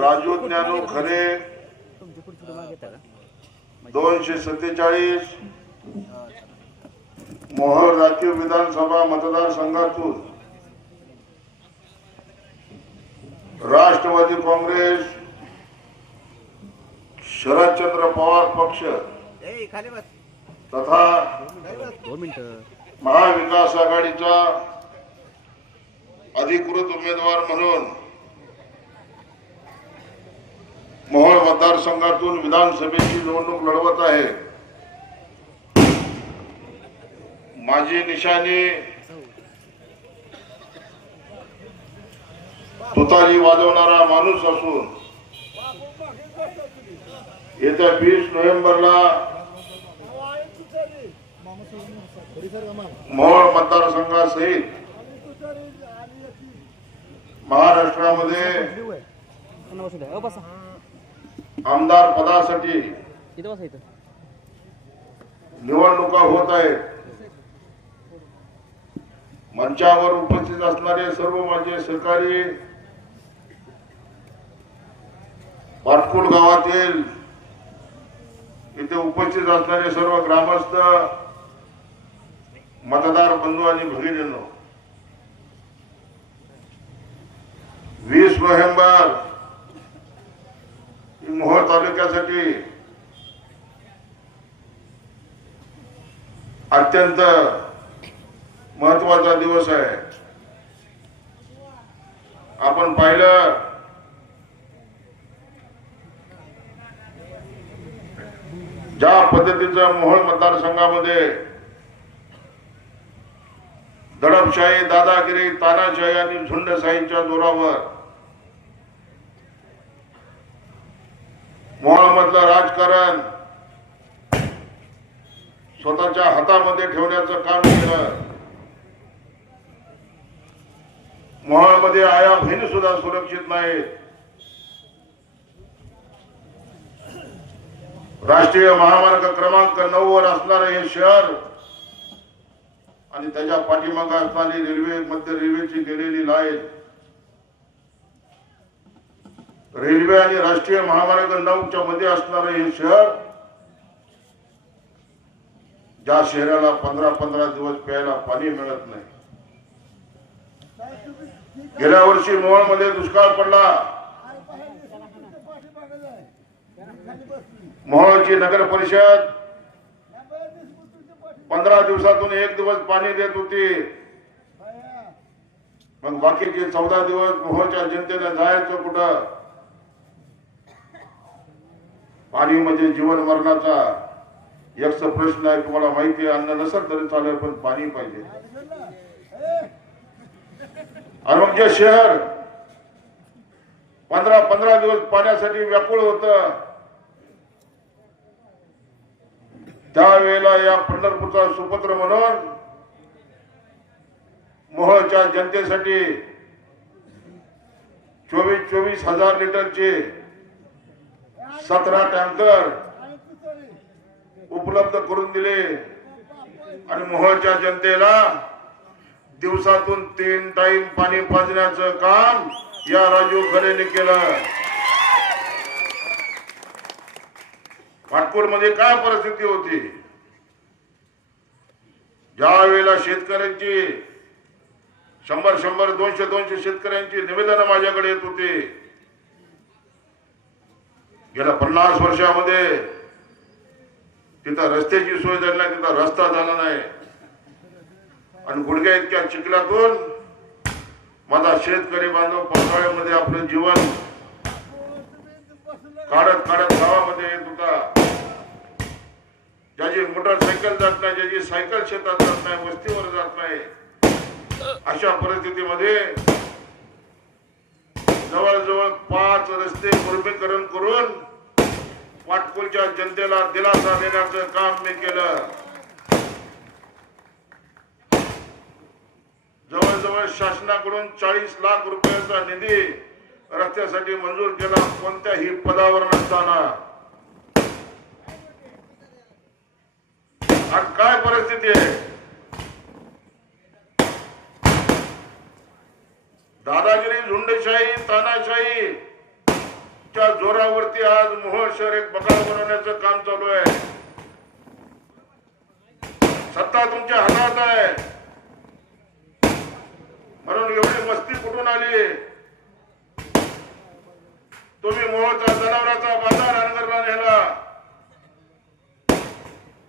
राजू ज्ञानू खरे. दोनशे सत्तेचाळीस. मोहोळ राखीव विधानसभा मतदारसंघातून राष्ट्रवादी काँग्रेस शरदचंद्र पवार पक्ष तथा महाविकास आघाडीचा अधिकृत उमेदवार म्हणून मोहोळ मतदारसंघातून विधानसभेची निवडणूक लढवत आहे. माझी निशाणी तुतारी वाजवणारा माणूस असून येत्या वीस नोव्हेंबरला मोहोळ मतदारसंघासहित महाराष्ट्रामध्ये आमदार पदासाठी निवडणुका होत आहेत. मंचावर उपस्थित असणारे सर्व माझे सहकारी पाटकुल गावातील इथे उपस्थित असणारे सर्व ग्रामस्थ मतदार बंधू आणि भगिनींनो. वीस नोव्हेंबर मोहर मोहोळ तालुक्यासाठी अत्यंत महत्त्वाचा दिवस आहे. आपण पाहिलं. ज्या पद्धतीचं मोहोळ मतदारसंघामध्ये दडपशाही दादागिरी तानाशाही आणि झुंडशाहीच्या जोरावर मोहळमधलं राजकारण स्वतःच्या हातामध्ये ठेवण्याचं काम केलं. मोहोळमध्ये आया बहीण सुद्धा सुरक्षित नाहीत राष्ट्रीय महामार्ग क्रमांक नऊ वर असणारं हे शहर आणि त्याच्या पाठीमागे असणारी रेल्वे मध्य रेल्वेची गेलेली लाईन. रेल्वे आणि राष्ट्रीय महामार्ग नऊच्या मध्ये असणारं हे शहर ज्या शहराला पंधरा पंधरा दिवस प्यायला पाणी मिळत नाही. गेल्या वर्षी मोहोळमध्ये दुष्काळ पडला. मोहोळची नगर परिषद पंधरा दिवसातून एक दिवस पाणी देत होती. मग बाकीचे चौदा दिवस मोहोळच्या जनतेने जायचं कुठं? पाणी म्हणजे जीवन मरणाचा एकच प्रश्न आहे तुम्हाला माहिती आहे अन्न नसेल तरी चालेल पण पाणी पाहिजे. आणि शहर. पंधरा पंधरा दिवस पाण्यासाठी व्याकुळ होत. त्यावेळेला या पंढरपूरचा सुपत्र म्हणून मोहळच्या जनतेसाठी चोवीस चोवीस हजार लिटरचे सतरा टँकर उपलब्ध करून दिले. आणि मोहळच्या जनतेला दिवसातून तीन टाइम पाणी पाजण्याचं काम या राजू खरेने केलं. मध्ये काय परिस्थिती होती? ज्या वेळेला शेतकऱ्यांची शंभर शंभर दोनशे दोनशे शेतकऱ्यांची निवेदन माझ्याकडे येत होती. गेल्या पन्नास वर्षामध्ये तिथं रस्त्याची सोय झाली नाही तिथं रस्ता झाला नाही. आणि गुडघ्या इतक्या चिखलातून माझा शेतकरी बांधव पावसाळ्यामध्ये आपलं जीवन काढत काढत गावामध्ये येत होता. ज्याची मोटरसायकल जात नाही ज्याची सायकल शेतात जात नाही वस्तीवर जात नाही अशा परिस्थितीमध्ये जवळजवळ पाच रस्ते कुर्मीकरण करून वाटकुलच्या जनतेला दिलासा देण्याचं काम मी केलं जवळ जवळजवळ शासनाकडून चाळीस लाख रुपयाचा निधी रस्त्यासाठी मंजूर केला. कोणत्याही पदावर नसताना काय परिस्थिती आहे? दादागिरी झुंडशाही तानाशाही च्या जोरावरती आज मोहोळ शहर एक बगाड बनवण्याचं काम चालू आहे. सत्ता तुमच्या हातात आहे. म्हणून एवढी मस्ती कुठून आली? तुम्ही मोहचा जनावराचा बाजार अनगरला नेला.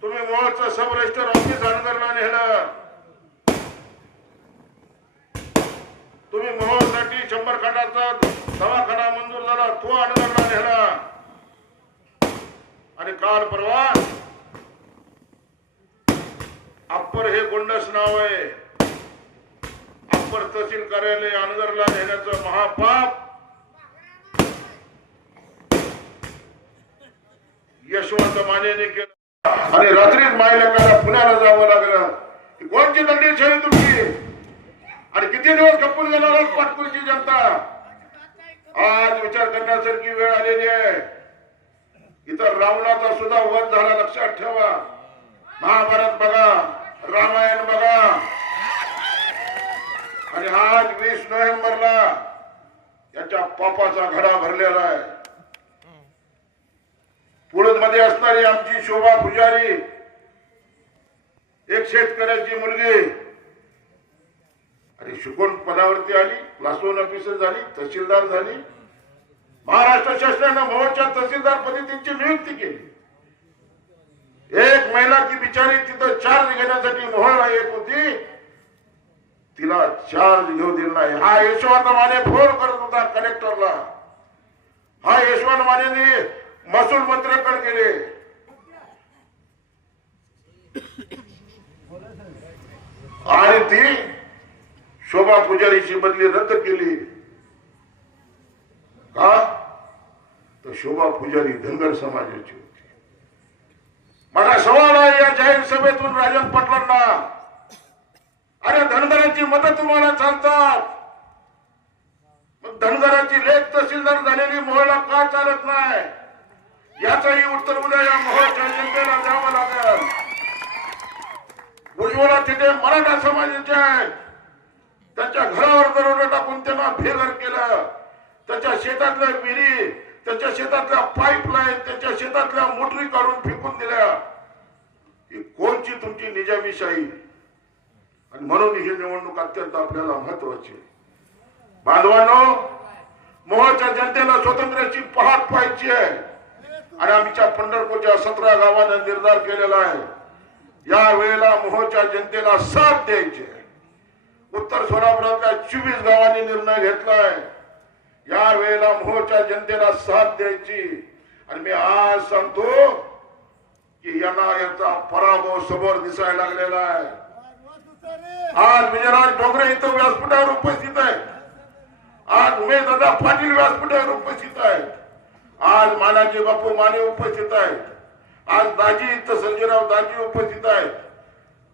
तुम्ही मोहोळचं सब रजिस्टर ऑफिस अनगरला नेला. तुम्ही मोहसाठी शंभर खाटाचा दवाखाना मंजूर झाला तो अनगरला नेला. आणि काल परवा अप्पर हे गोंडस नाव आहे. अप्पर तहसील कार्यालय अनगरला नेण्याचं महापाप. यशवंत मानेने केलं. आणि रात्रीच मायलेकाला पुण्याला जावं लागलं. कोणची दंडी दंडीशाही तुमची? आणि किती दिवस खपून गेला आहात जनता? आज विचार करण्यासारखी वेळ आलेली आहे. इथं रावणाचा सुद्धा वध झाला लक्षात ठेवा. महाभारत बघा रामायण बघा. आणि आज वीस नोव्हेंबरला याच्या पापाचा घडा भरलेला आहे. पुढत मध्ये असणारी आमची शोभा पुजारी एक शेतकऱ्याची मुलगी आणि शिकून पदावरती आली क्लास वन ऑफिसर झाली तहसीलदार झाली. महाराष्ट्र शासनानं मोहोळच्या तहसीलदार पदी त्यांची नियुक्ती केली. एक महिला ती बिचारी तिथं चार्ज घेण्यासाठी मोहळला येत होती. तिला चार्ज घेऊ दिला नाही. हा यशवंत माने फोन करत होता कलेक्टरला. हा यशवंत मानेने महसूल मंत्र्याकडे गेले. आणि ती शोभा पुजारीची बदली रद्द केली. का? तर शोभा पुजारी धनगर समाजाची होती. माझा सवाल आहे या जाहीर सभेतून राजन पटलांना. अरे धनगरांची मतं तुम्हाला चालतात मग धनगरांची लेख तहसीलदार झालेली मोहळा का चालत नाही? याचंही उत्तर उद्या या मोहळच्या जनतेला द्यावं लागेल. उज्ज्वला तिथे मराठा समाजाचे आहेत. त्याच्या घरावर दरोडा टाकून त्यांना भेगर केलं. त्याच्या शेतातल्या विहिरी त्याच्या शेतातल्या पाईपलाईन त्याच्या शेतातल्या मोटरी काढून फेकून दिल्या. ही कोणची तुमची निजामीशाही? आणि म्हणून ही निवडणूक अत्यंत आपल्याला महत्वाची आहे. बांधवांनो मोहच्या जनतेला स्वातंत्र्याची पहाट पाहायची आहे. आणि आमच्या पंढरपूरच्या सतरा गावाने निर्धार केलेला आहे. या वेळेला मोहच्या जनतेला साथ द्यायची आहे. उत्तर सोलापुरातल्या चोवीस गावांनी निर्णय घेतलाय या वेळेला मोहच्या जनतेला साथ द्यायची. आणि मी आज सांगतो की यांना याचा पराभव समोर दिसायला लागलेला आहे. आज विजयराज डोंगरे इथं व्यासपीठावर उपस्थित आहेत आज उमेशदादा पाटील व्यासपीठावर उपस्थित आहेत. आज मानाजी बापू माने उपस्थित आहेत. आज दाजी इथं संजयराव दाजी उपस्थित आहेत.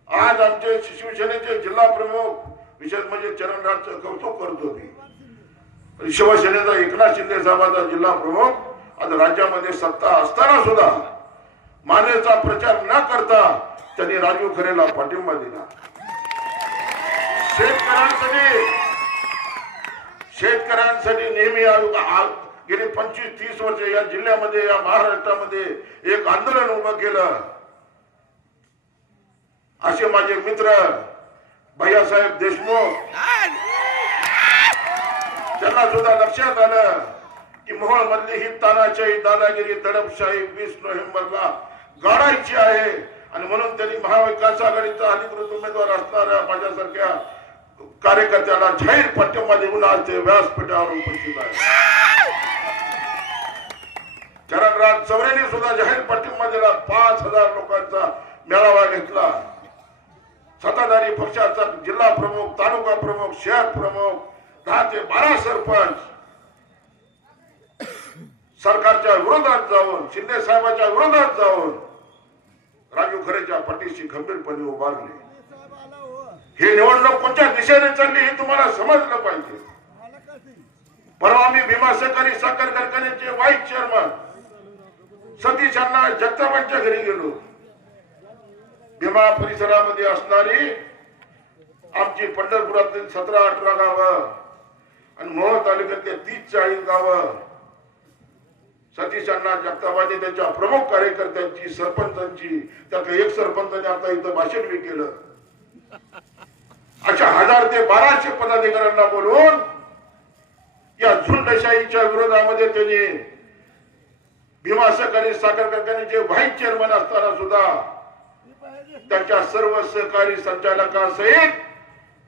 आज आमचे शिवसेनेचे जिल्हा प्रमुख विशेष म्हणजे चरणराजचं कौतुक करतो मी शिवसेनेचा एकनाथ शिंदे साहेबांचा जिल्हा प्रमुख आज राज्यामध्ये सत्ता असताना सुद्धा मानेचा प्रचार न करता त्यांनी राजू खरेला पाठिंबा दिला. शेतकऱ्यांसाठी शेतकऱ्यांसाठी नेहमी गेली पंचवीस तीस वर्ष या जिल्ह्यामध्ये या महाराष्ट्रामध्ये एक आंदोलन उभं केलं. असे माझे मित्र भैयासाहेब देशमुख त्यांना सुद्धा लक्षात आलं की मोहोळ मधली ही तानाशाही दादागिरी दडपशाही वीस नोव्हेंबरला गाडायची आहे. आणि म्हणून त्यांनी महाविकास आघाडीचा अधिकृत उमेदवार असणाऱ्या माझ्यासारख्या कार्यकर्त्याला जाहीर पाठिंबा देऊन आज ते व्यासपीठावर उपस्थित आहे. चरणराज चौरेने सुद्धा जाहीर पाठिंबा दिला पाच हजार लोकांचा मेळावा घेतला. सत्ताधारी पक्षाचा जिल्हा प्रमुख तालुका प्रमुख शहर प्रमुख दहा ते बारा सरपंच. सरकारच्या विरोधात जाऊन शिंदे साहेबांच्या विरोधात जाऊन राजू खरेच्या पाठीशी खंबीरपणे उभारले. हे निवडणूक कोणत्या दिशेने चालली हे तुम्हाला समजलं पाहिजे. परवा मी भीमा सहकारी साखर कारखान्याचे व्हाईस चेअरमन सतीश यांना जगतापांच्या घरी गेलो. भीमा परिसरामध्ये असणारी आमची पंढरपुरातील सतरा अठरा गावं आणि मोहोळ तालुक्यातले तीस चाळीस गावं. सतीश अण्णा जगतापाने त्यांच्या प्रमुख कार्यकर्त्यांची सरपंचांची त्यातल्या एक सरपंचाने आता इथं भाषण बी केलं. अशा हजार ते बाराशे पदाधिकाऱ्यांना बोलवून या झुंडशाहीच्या विरोधामध्ये त्यांनी भीमा सहकारी साखर कारखान्याचे व्हाईस चेअरमन असताना सुद्धा त्यांच्या सर्व सहकारी संचालकांसहित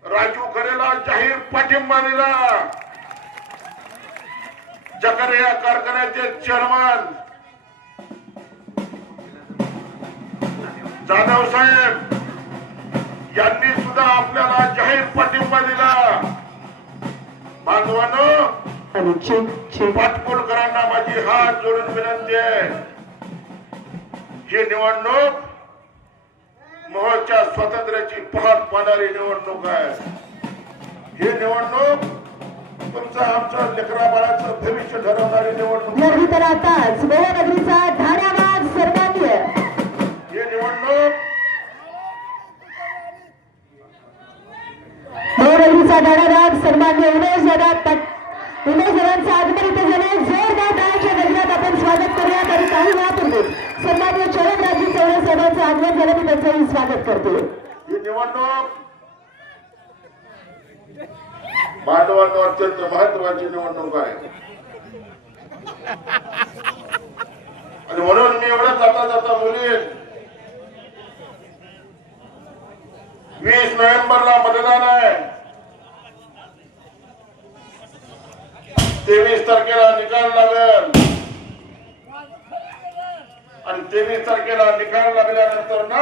राजू खरेला जाहीर पाठिंबा दिला. जकर या कारखान्याचे चेअरमन जाधव साहेब यांनी सुद्धा आपल्याला जाहीर पाठिंबा दिला. बांधवानं पाटकोलकरांना माझी हात जोडून विनंती आहे. ही निवडणूक मोहच्या स्वातंत्र्याची पहाट पाहणारी निवडणूक आहे. ही निवडणूक तुमचा आमच्या लेकरा बाळाचं भविष्य ठरवणारी निवडणूक आहे. तर आताच मोहनगरीचा धारावाग सर्वांनी ही निवडणूक मोहनगरीचा धारावाग सन्मान्य उमेश दादा पट उमेश दादांचं आगमन इथे झाले जोरदार टाळ्याच्या गजरात आपण स्वागत करूयात आणि काही वेळापूर्वी सन्मान्य चरण राजू चौरे साहेबांचं आगमन झालं मी त्यांचंही स्वागत करतो. ही निवडणूक बांधवांनो अत्यंत महत्वाची निवडणूक आहे. आणि म्हणून मी एवढं जाता जाता बोलेन वीस नोव्हेंबरला मतदान आहे. तेवीस तारखेला निकाल लागेल. आणि तेवीस तारखेला निकाल लागल्यानंतर ना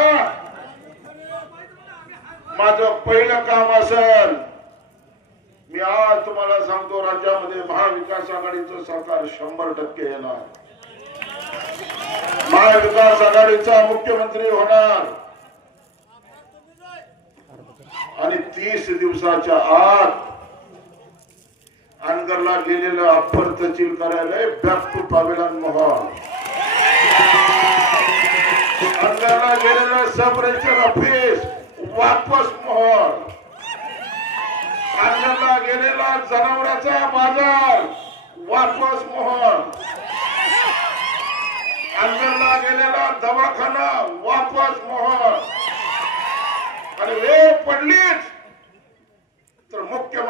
माझं पहिलं काम असेल. मी आज तुम्हाला सांगतो राज्यामध्ये महाविकास आघाडीचं सरकार शंभर टक्के येणार. महाविकास आघाडीचा मुख्यमंत्री होणार. आणि तीस दिवसाच्या आत अनगरला गेलेलं अप्पर तहसील कार्यालय बॅक टू पावेलान मोहन अनगरला गेलेलं सब रजिस्टर ऑफिस वापस मोहन अनगरला गेलेला जनावराचा बाजार वापस मोहन अनगरला गेलेला दवाखाना वापस मोहन आणि वेळ पडलीच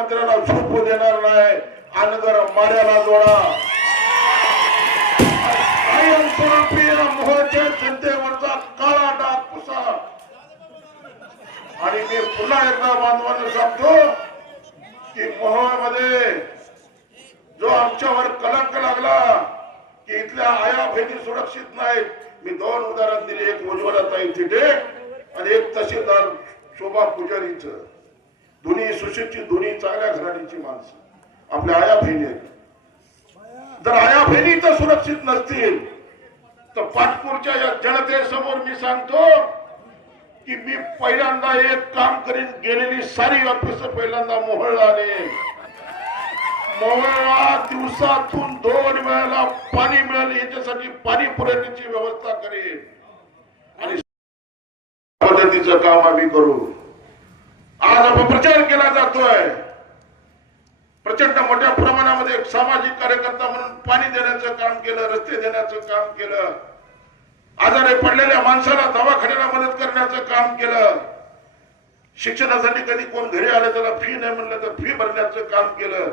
मंत्र्याला झोपू देणार नाही. अनगर माड्याला जोडा. कायमस्वरूपी मोहच्या जनतेवरचा काळा डाग पुसा. आणि मी पुन्हा एकदा बांधवांना सांगतो की मोहमध्ये जो आमच्यावर कलंक लागला की इथल्या आया बहिणी सुरक्षित नाहीत. मी दोन उदाहरण दिले. एक उज्ज्वला ताई तिथे आणि एक तहसीलदार शोभा पुजारीच. दोन्ही सुशिक्षित दोन्ही चांगल्या घराण्याची माणसं. आपल्या आया बहिणी आहेत. जर आया बहिणी तर सुरक्षित नसतील तर पाटपूरच्या या जनतेसमोर मी सांगतो की मी पहिल्यांदा एक काम करीन गेलेली सारी ऑफिस पहिल्यांदा मोहळला आले मोहळला दिवसातून दोन वेळेला पाणी मिळेल याच्यासाठी पाणी पुरवठ्याची व्यवस्था करेन. आणि पद्धतीचं काम आम्ही करू. आज अपप्रचार प्रचार केला जातोय. प्रचंड मोठ्या प्रमाणामध्ये एक सामाजिक कार्यकर्ता म्हणून पाणी देण्याचं काम केलं रस्ते देण्याचं काम केलं. आजारी पडलेल्या माणसाला दवाखान्याला मदत करण्याचं काम केलं. शिक्षणासाठी कधी कोण घरी आलं त्याला फी नाही म्हणलं तर फी भरण्याचं काम केलं.